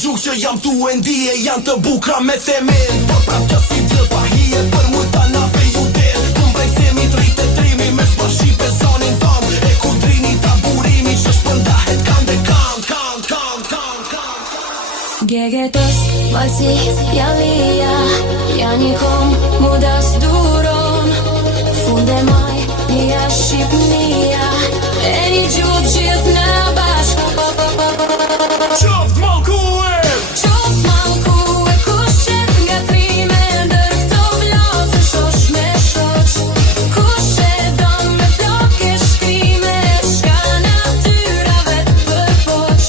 gjuk që jam tu e ndije janë të bukra me themin. Po prap që si të pa hije për mujta na pe ju del. Ku mbrejtëmi drejt e trimi me shpaship e zonin ton. E ku drini taburimi që shpëndahet kanë dhe kanë. Gegetos, valsi, jalia, janë i kom, mudas duron. Funde maj, një Shqipnia, e një gjutë gjithë në bashkë. Qoft malkue! Qoft malkue, kush qet nga trime, ndër këto vlasë shosh me shoq. Kush e don me floke shkrime, shka natyrave të përpoq.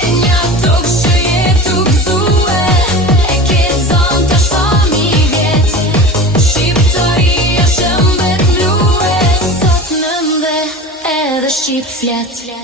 E një tokë që jetu gëzue, e ke zonë të shfami vjet. Shqiptaria shëmbet mlue, sot në ndhe edhe Shqip flet.